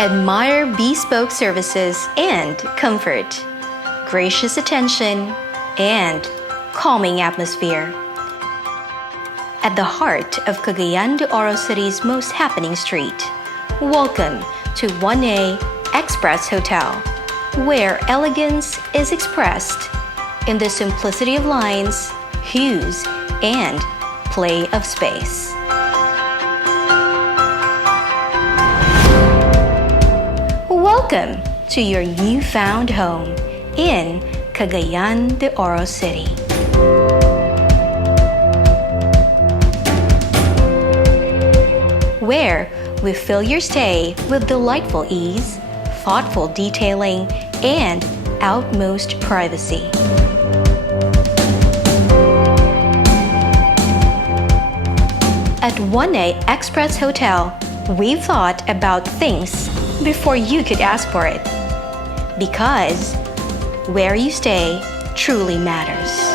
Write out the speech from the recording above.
Admire bespoke services and comfort, gracious attention, and calming atmosphere. At the heart of Cagayan de Oro City's most happening street, welcome to 1A Express Hotel, where elegance is expressed in the simplicity of lines, hues, and play of space. Welcome to your newfound home in Cagayan de Oro City. Where we fill your stay with delightful ease, thoughtful detailing, and utmost privacy. At 1A Express Hotel, we've thought about things before you could ask for it. Because where you stay truly matters.